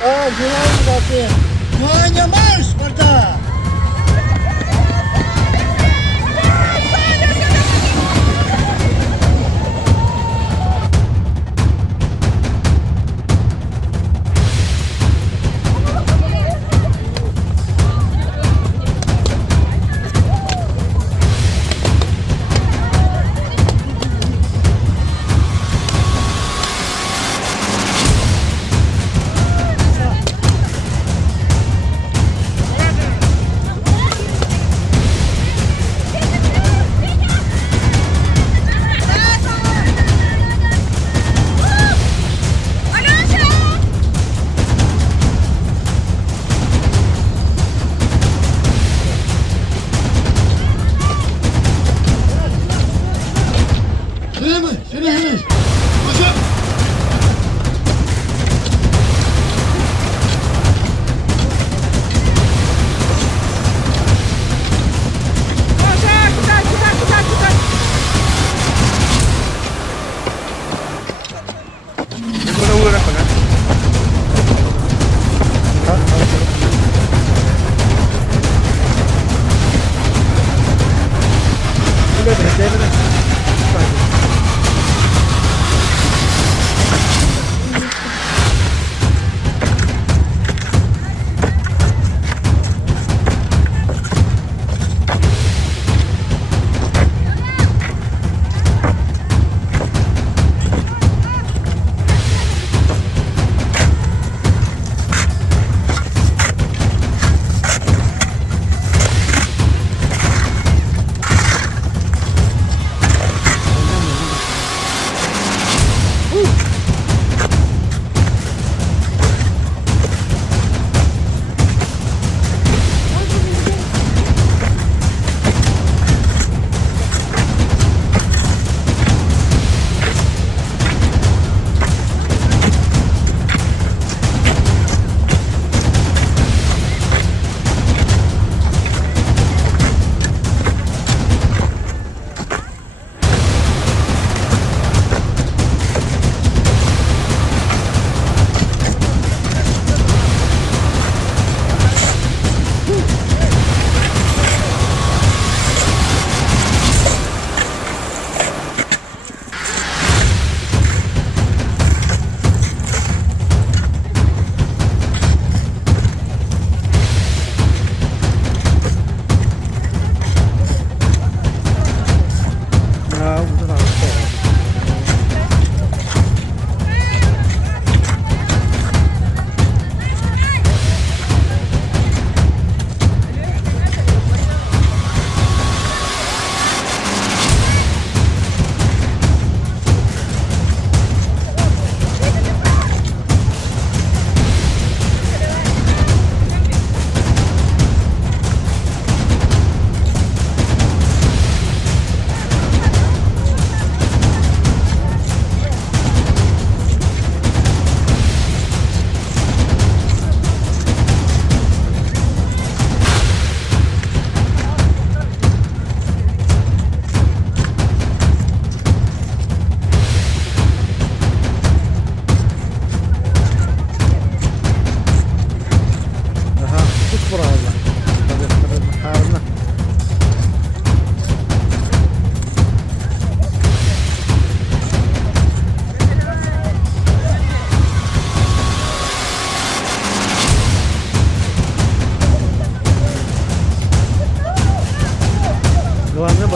Gimana berarti? Semuanya marш, Sparta!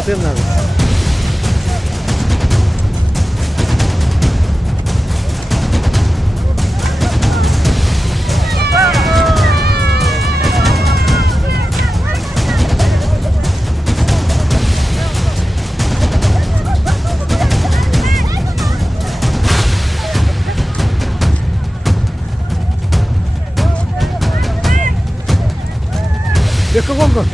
batayım nerede? Dekat oldu.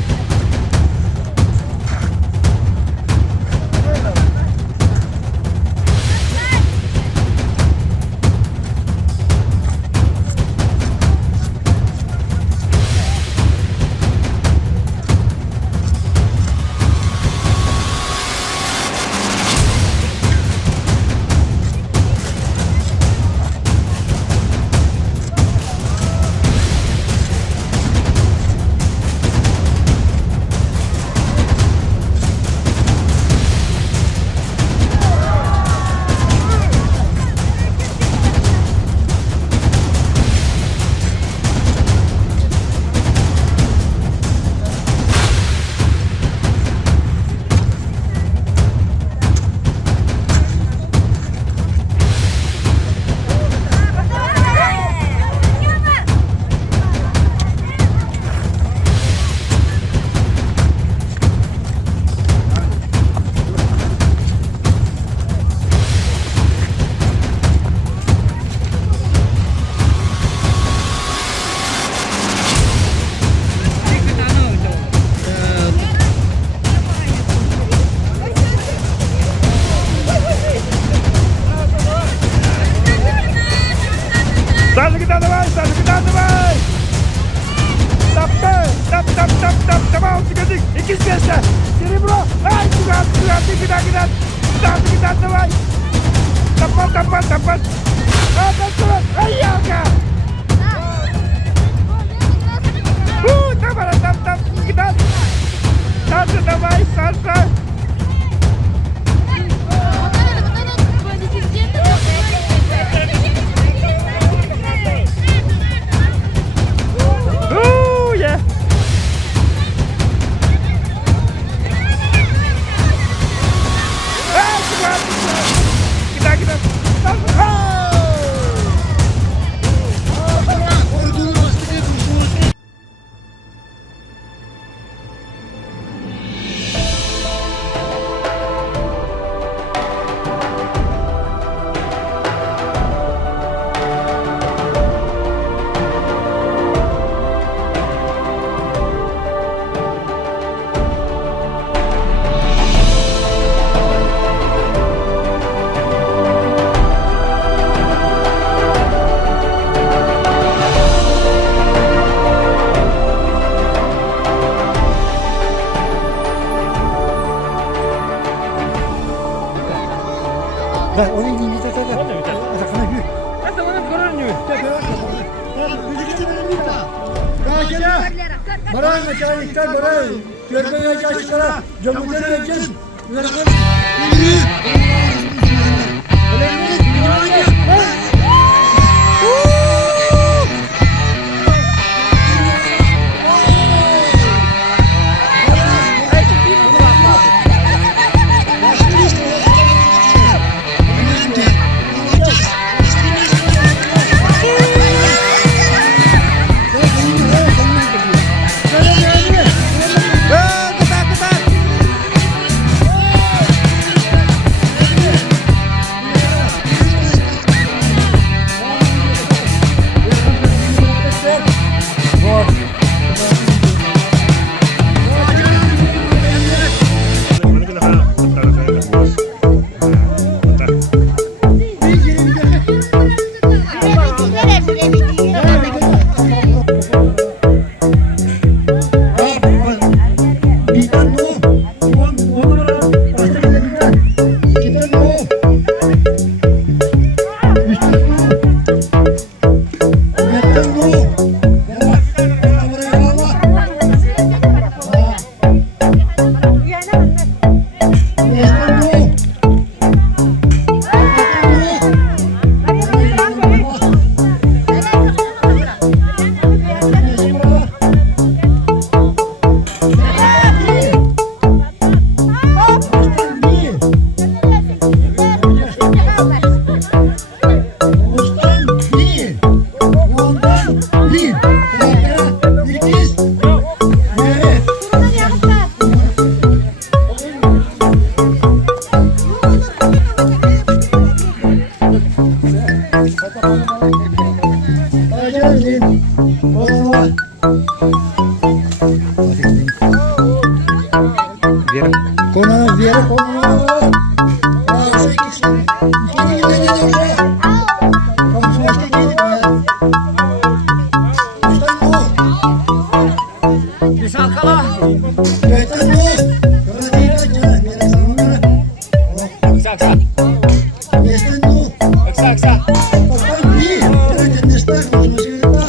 Satu kita teman, satu kita teman. Tap, tamam, tıkadık. İkiz gençler. Geri bro. Ay, kita. Satu kita teman. Tapat. Teman. Ay, ya, ka. Tap. Kita. Satu teman, satu. Yeah. Kita. Ordunun askeri düşmanı. Ver onu indir. Atakana yürü. Barang macam ikan barang. Biar aja sekarang. Jamutan aja. Kona Viera kona. Saya kisah. Ini dia dia. Kamu semua ini dia. Bisa kalah. Betul tu. Kalau tidak jangan biar sama. Aksa. Betul tu. Aksa. Pakai ni. Jangan distak macam kita.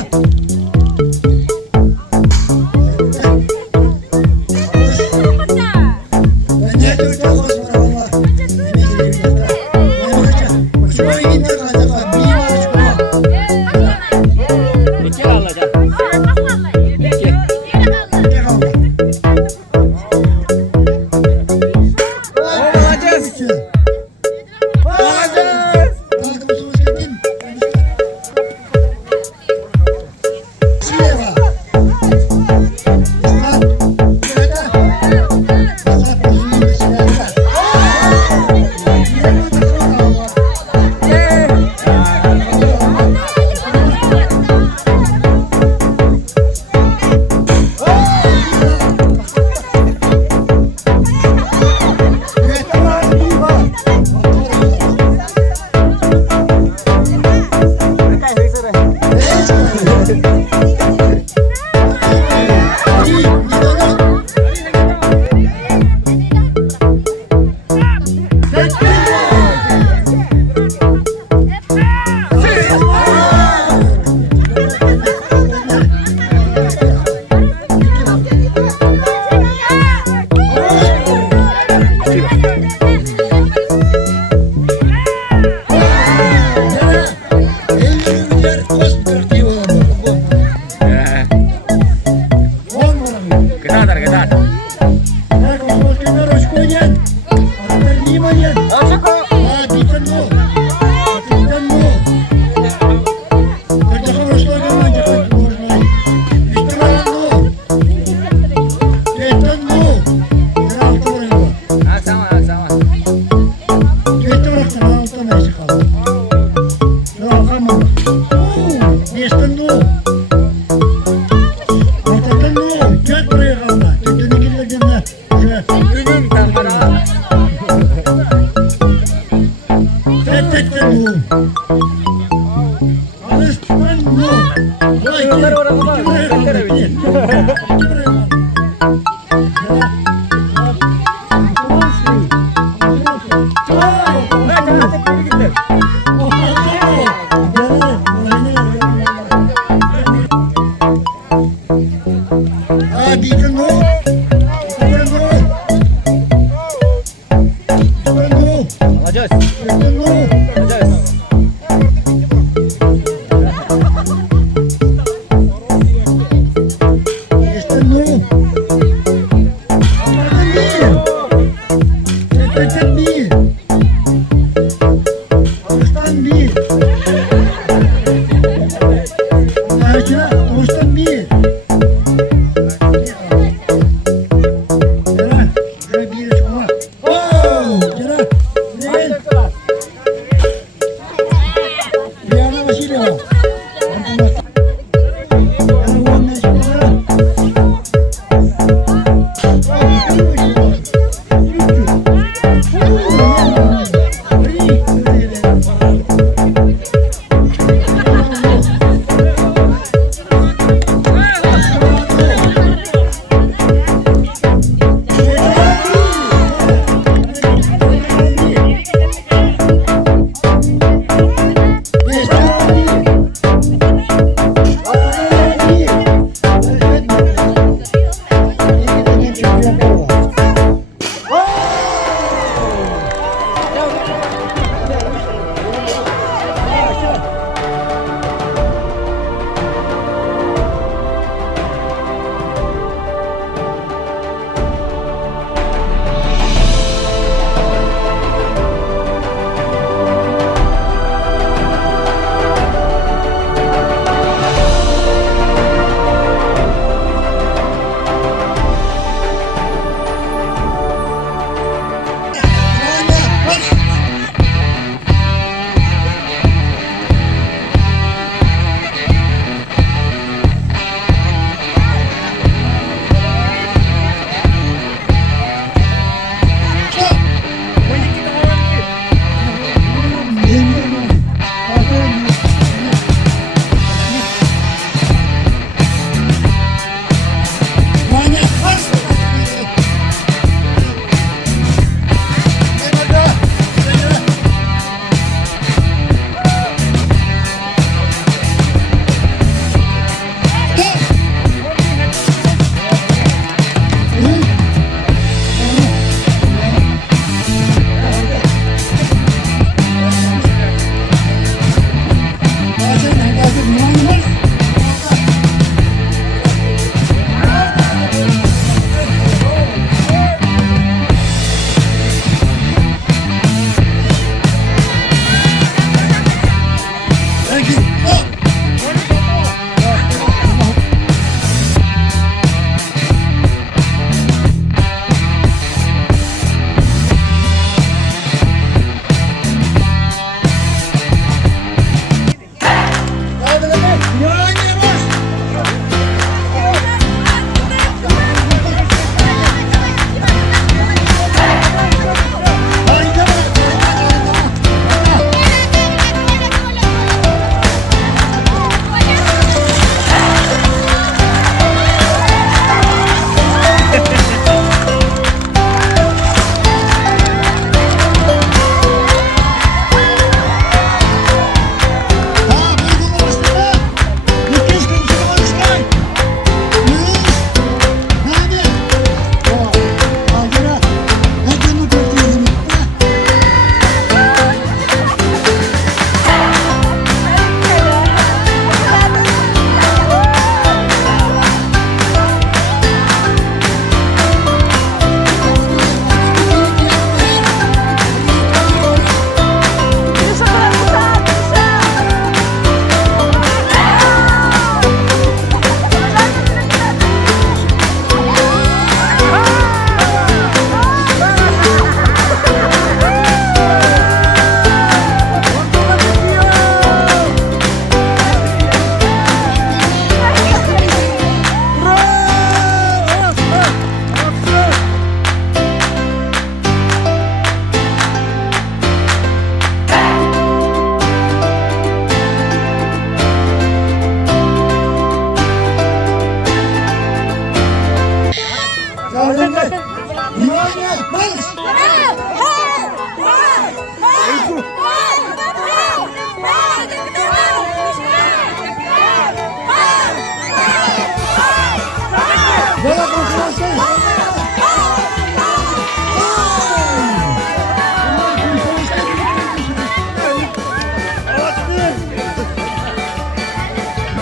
Banyak tu. Beşten de o. Ortadan da o. Dört buraya kaldı. Dördüne girerken de Ünüm Tankara. Tetten de o. Alıştan de o. Vay ki. Onlar orada var. İki buraya kaldı. Tetere İki. bitti. İki buraya kaldı. Ne kadar tepki gitti. Alacağız. Alacağız.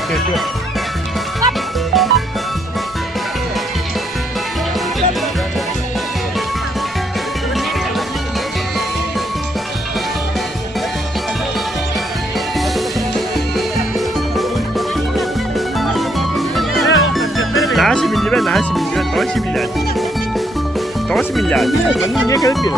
나시 밀리면 나시 밀리면 더시 밀려야지. 더시 밀려야지. 맞는 게 그런 게.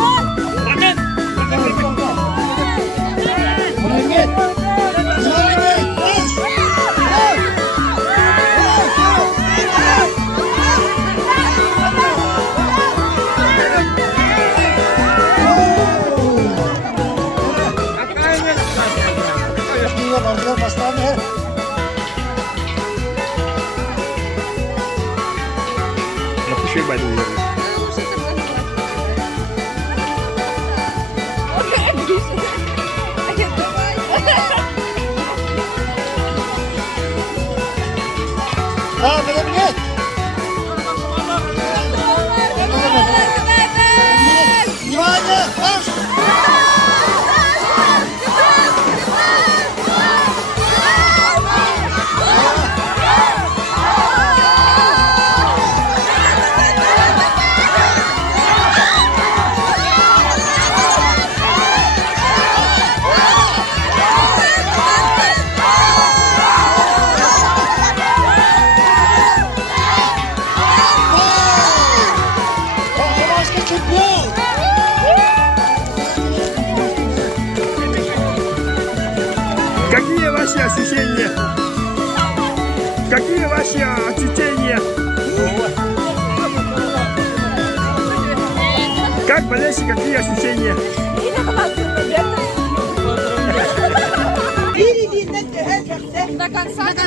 Напиши больную. Да, привет! Внимание! Марш! Какие ваши ощущения? Какие ваши ощущения? Как болельщик, какие ощущения? До конца, да?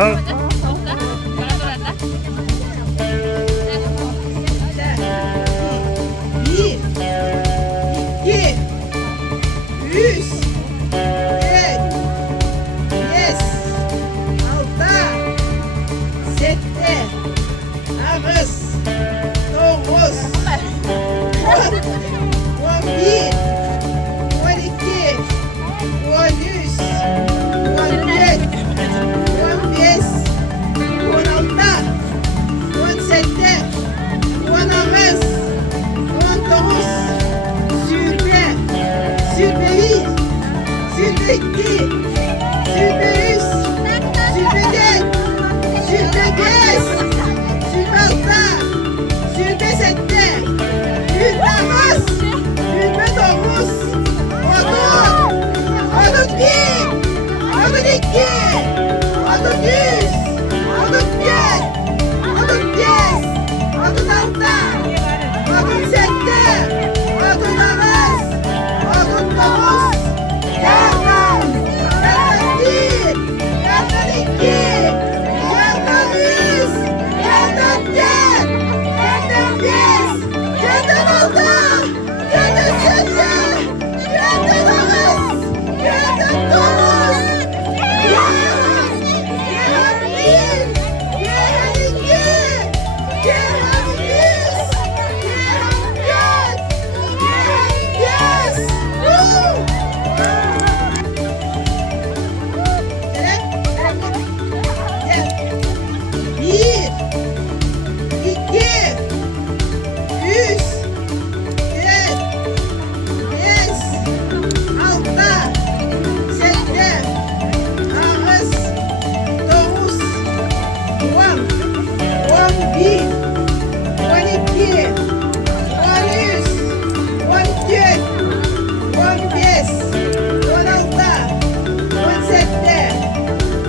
Bir, iki, üç, dört, beş, altı, sette, ağız, dokuz, on bir, on iki, on üç, on dört, on beş, on altı, on sette, on ağız, on dokuz, sürbe, sürbe bir, sürbe iki, sürbe üç, sürbe dört, sürbe beş, sürbe altı, sürbe sette, sürbe ağız, sürbe dokuz, odun, odun bir, odun iki, odun üç, odun dört, odun beş, odun altı, odun sette, odun ağız, odun dokuz, yardım, yardım bir, yardım iki, yardım üç, yardım dört, yardım beş, yardım altı, yardım sette, yardım ağız, yardım dokuz, yardım, yardım bir, yardım iki, yardım üç, yardım dört, yardım beş. Bir, iki, üç, dört, beş, altı, sette, ağız, dokuz, on bir, on iki, on üç, on dört, on beş, on altı, on sette,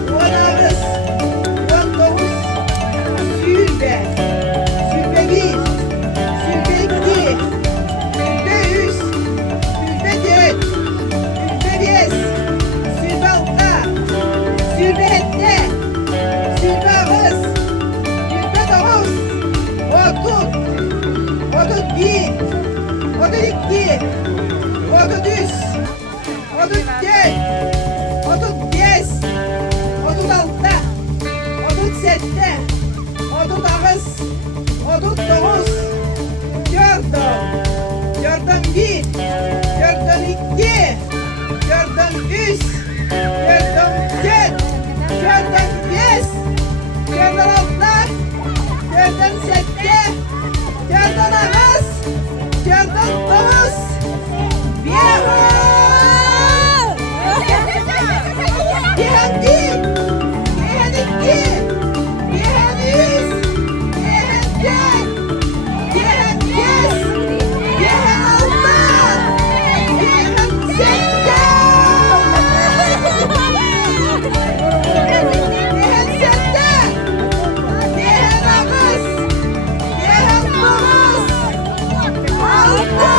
on ağız, on dokuz, sürbe, sürbe bir, sürbe iki, sürbe üç, sürbe dört, sürbe beş, sürbe altı, sürbe yedi, sürbe ağız, sürbe dokuz, odun, odun bir, odun iki, odun üç, odun dört, odun beş, odun altı, odun sette, odun ağız, odun dokuz, yardım, yardım bir, yardım iki, yardım üç, yardım dört, yardım beş, yardım altı, yardım sette, yardım ağız, yardım dokuz, Yehan bir, Yehan iki, Yehan üç, Yehan dört, Yehan beş, Yehan altı, Yehan sette, Yehan sette, Yehan ağız, Yehan dokuz, altı,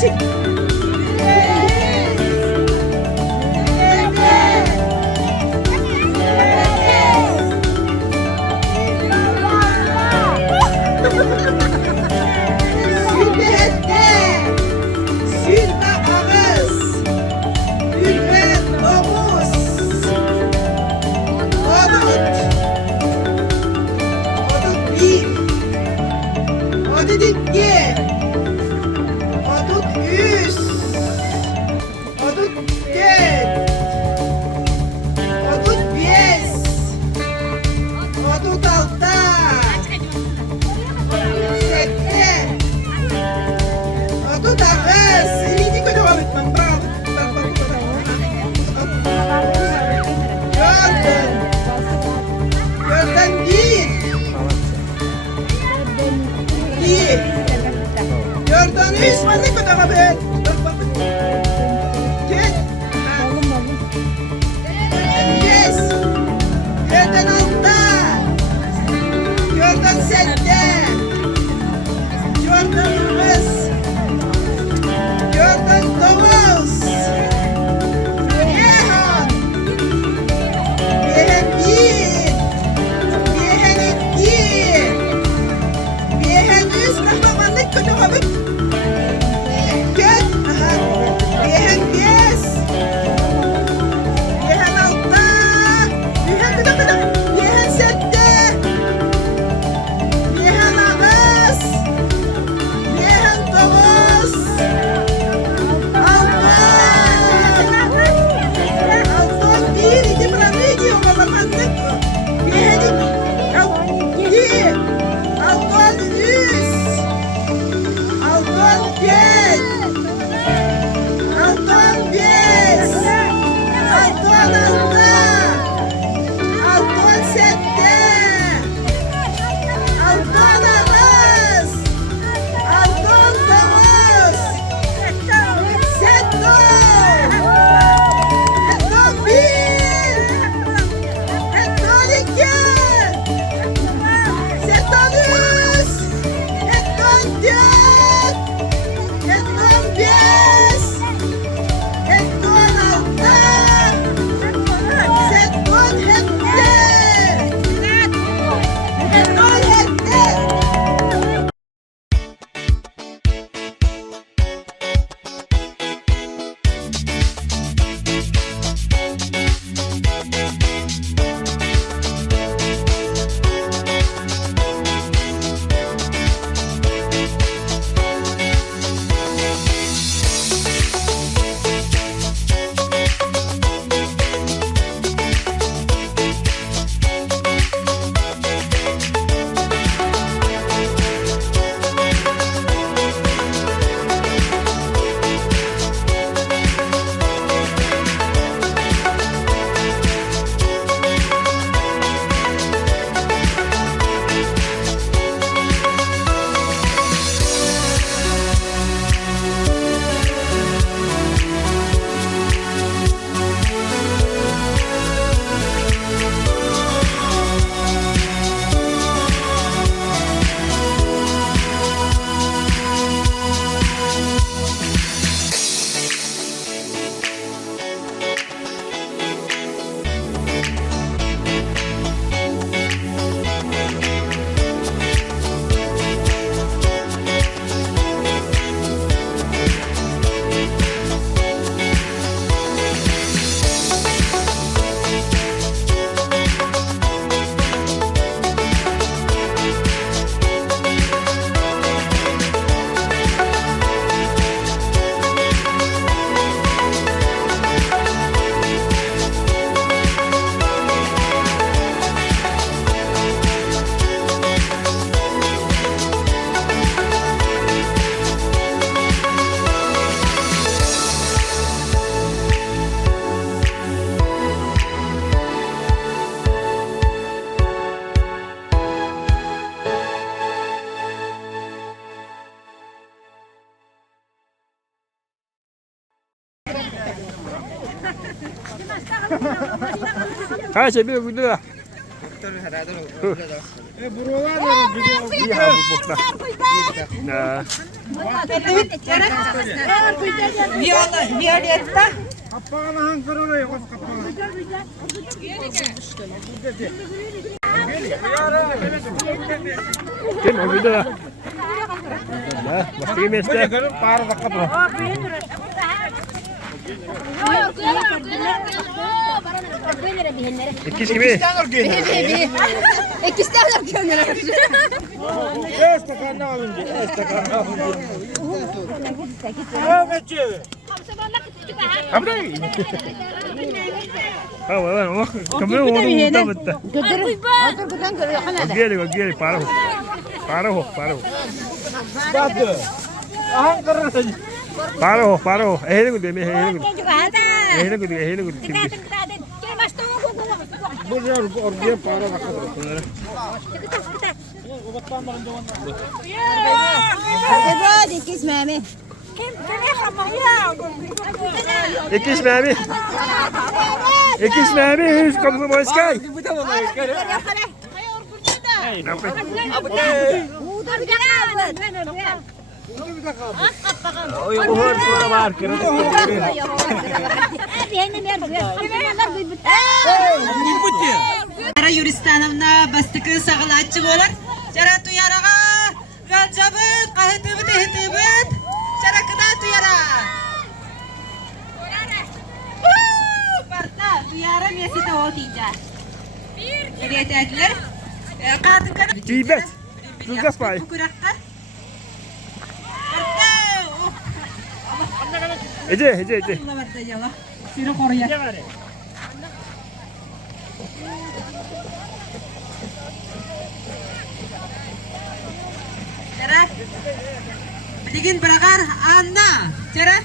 Çık. Adut-2. Adut-3. Adut-4. Adut-5. Adut-6. 7. Adut-9. Hindi ko na mambrado. Jordan. Jordan 1. Jordan 3. Mali ko na kabin. Jet. Yes. Jordan 6. Jordan 7. Jordan 9. Jordan 12. Yehan. Yehan 1. Yehan 2. Yehan 3. Rahma malik ko na kabin. Jet. Yehan 10. Yehan 6. Yehan kada. Yehan 7. Yehan 6. Yehan 12. Alton diri di dalam video malamandek. Yehan di Alton is Alton get Alton yes Alton alta Alton sette Alton aras Alton tavas Setto Etton bir Etton iki Setton üç Etton dört Etton beş Etton altı Setton hette Etton hette Ha saya bilang gitu lah. Nah, Violetta. kim o gitu lah. Nah, pasti ini sudah. İkiz gibi. İkisi de yapıyorlar. Estakanını alınca. Estakanını alınca. Ahmetçi. Abi de. Ama ben bak. Kamera onu unutamadı. Gel. Para ho. Badu. Ahang karena. Para ho. Ehele gudu. Benar ordia para bakar. İkiz memi. İkiz memi. Hüz kapı başkay. Ara Yuristanımna bastıkı sağlaççı olur. Çara tuyarağa galcabıt, kahıtıbıt, ehitibıt. Çara kıda tuyara. Parta tuyara mesite o tiyca. Nereye teydiler? Kadın kadın. Tibet. Tuzgas pay. Kukurakka. Ece. Sürü koruya. Cara, bikin berakar Anna, cara.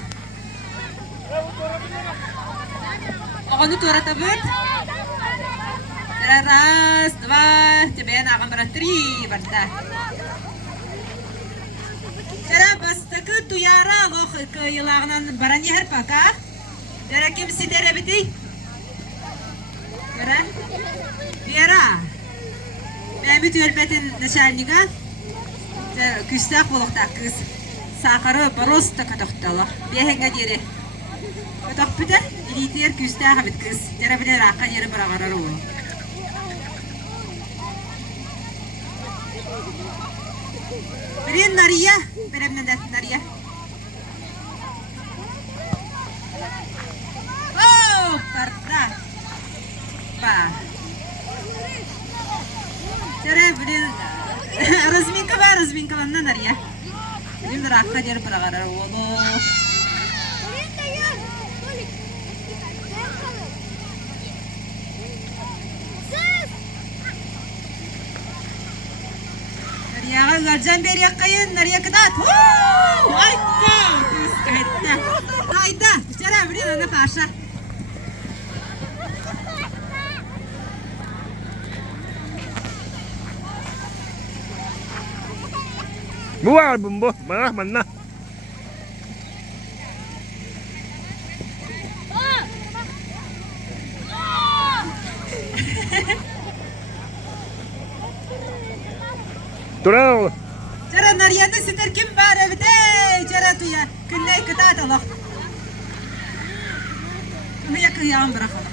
Aku tuh rata bet. Cara ras, dua, cobain akan beratri, bantah. Cara bastıkı tuyara loh kehilangan barangnya herpaka. Cara kim sidere biti. Cara, biara. Ben tülpetin nişanlıga. Küstah bulukta kız. Sakarı baros da kataktalı. Bihenga diri. Katak pide, iliter küstah habit kız. Cara bile raka yeri bırakar o. Berin Naria, benim de Naria. Oh, parda. Ba. Cara berin Razminka bana Naria. Benim de rakka yer bırakar o. Naria garjan beri yakayın Naria kedat. Hayda. Hayda. Cara berin ana pasha. Bu var bu. Mana. Durang. Cara Naria'nın siter kim var evde? Cara tu ya. Künley ketat Allah. Ama yakıyam bırakalım.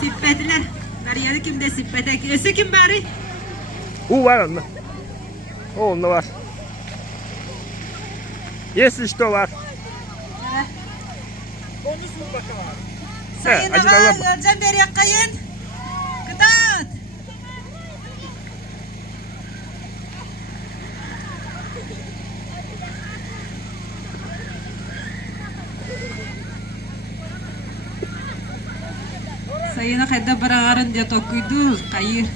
Sippetler. Naria'nın kimde sippete? Esi kim bari? Bu var onda. Onda var. Yes işte o var. Sayın acı ama Allah. garjan beri yakayın. Ketat. Sayın kadar beraran dia tokuydu kayır.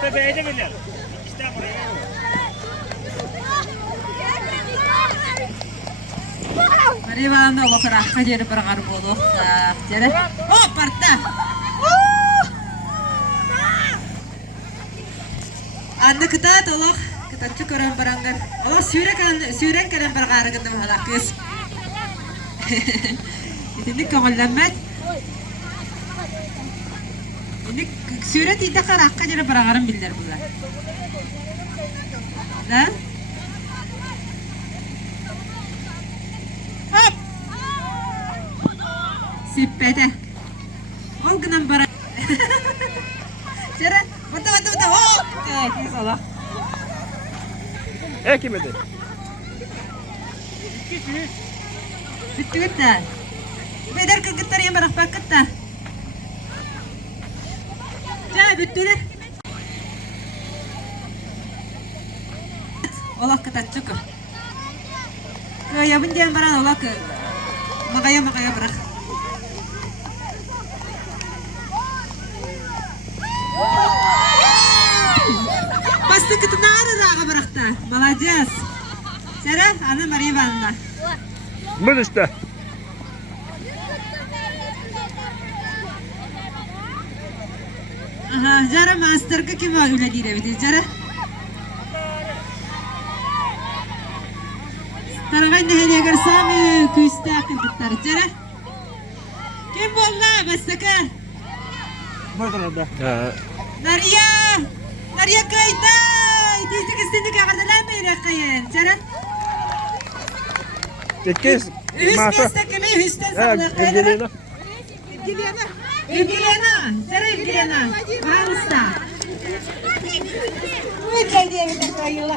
Tepeye de geliyor. İşte buraya. Mari banda Allah kerahka jadi berakar bodoh. Jadi, oh parta. Anda kita tolong kita cukuran berangan. Allah syuren kan berakar kita halakis. Ini kemalamat. Ini syuren tidak kerahka jadi berakaran bilir pula. Nah. Hop. Ekimedi. Bitti gitti. Beder kırgıtlar yan barak bak gitti. Ja bittiler. Olak kıtatçık. Kayabın diyen baran olak. Makaya bırak. Bastı kıtına dağa bıraktı. Молодец. Sera, Anna Maria Ivановна. Bu işte. Aha, jara masterga kim öyle diyebilir jara? Taragayda hediye görsem küste akıntı jara. Kim bolla bastakar? Buradan orada. Ha. Narya kayda. Tistik istedik kadar mı kayın jara? İkiz. Hüsneste kimi hüsnen sağlık kayda. İlgilena, jara ilgilena. Hangsta? Bu hediye bir dakika yıllar.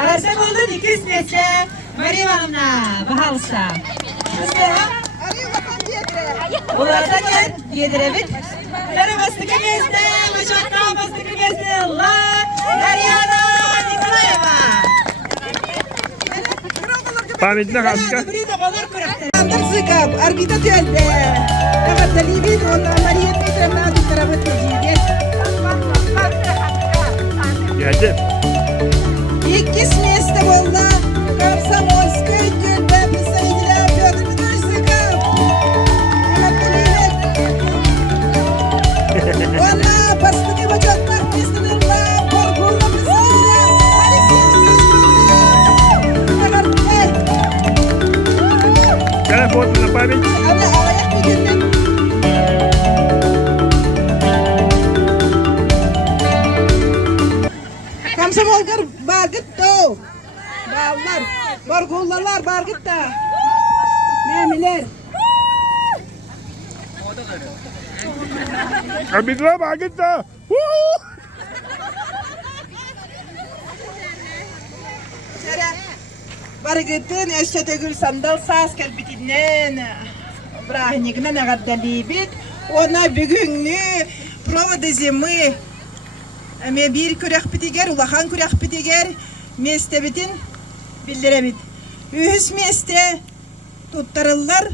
Arası buldun ikiz nese. Maria Ivановна, пожалуйста. Ulardan yedirebit. Yara bastıkı gezdi, maşakta bastıkı gezdi. Allah, Mariana Nikolaeva. Pamitine kaska. Андерсыка, арбитатель, это Ливид, он Мария Дмитриевна, доктора в этом виде. Geldim. İki места была, Комсомольская, Дюльбе, присоединяю, Петр Андерсыка. Она, поступи в отчетных местных, Боргуна присоединяю, Gel fotoğrafına pamit. Она, алаяк бегенмен. Комсомолдар баргытто. Баллар, боргуллар баргытта. Мемилер. Abidra bak git de. Баргытын өссөтөгүл сандал саас келбитинен. Брахнигна нагаддалибит. Она бүгүнгү проводы зимы. Мен бир көрөк битигер, улахан көрөк битигер. Месте битин билдиремит. Үһүс месте туттарылар.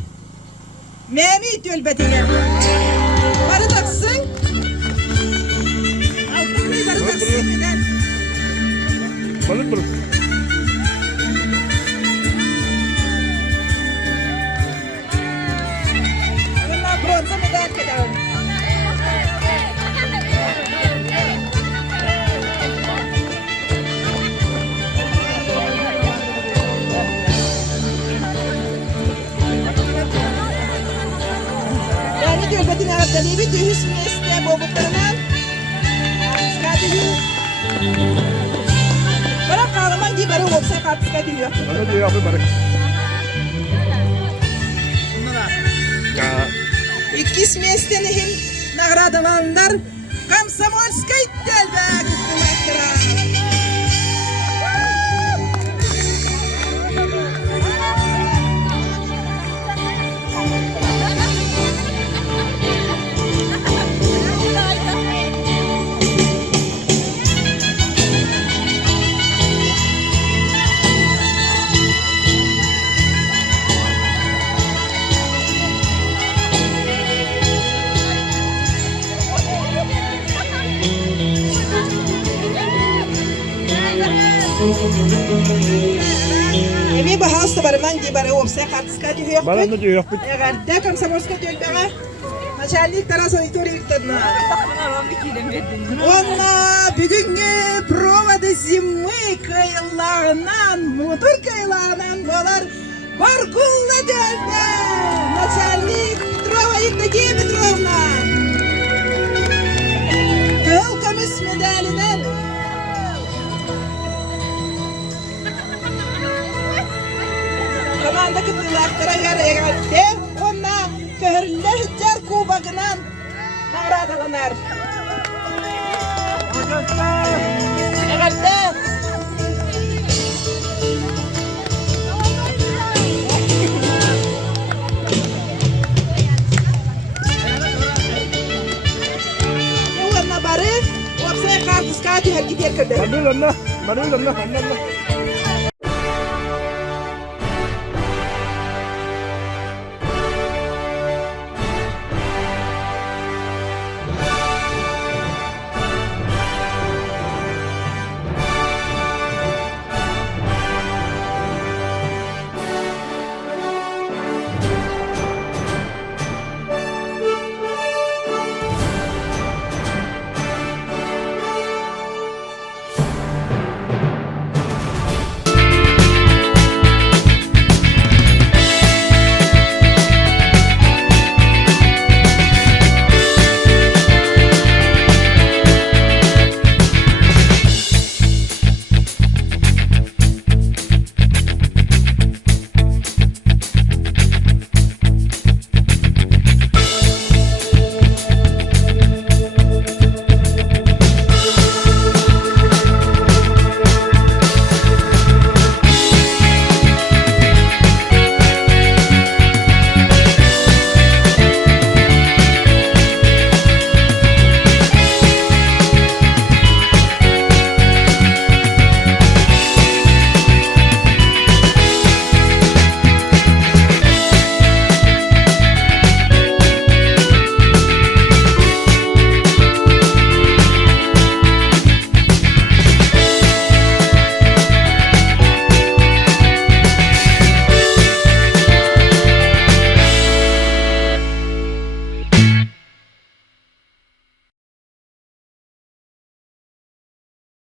Мәми төлбетигер. Барыдаксың. Алтынный барыдаксың. Balık balık. Она бронза медаль кидала. Yani gölbetin ağırtları bir düğüs mesle boğuklarından skadili. Bana kahraman gibi barı olsa kapıska diyor. Bana diyor yapı balık. Ya. İkis mesleğini hem nagradovanlar Komsomolskay delbe gittiler. Emi bahasta barman di bara opsa kapska diyor. Bana da diyor yapı. Eğer Komsomolskay delbe Maçallik tarafı itorik tadına. Ona bugünkü provada zimmi kayılarından, motor kayılarından bolar Barkulla delbe. Maçallik Petrova Yevdokия Petrovna. Kıl komis medalinden. Komanda kıtlıklara yarayacak. Ona köhürler hüccar kubagından nagradalanır. Артискати хагитер кадер. Manul anna.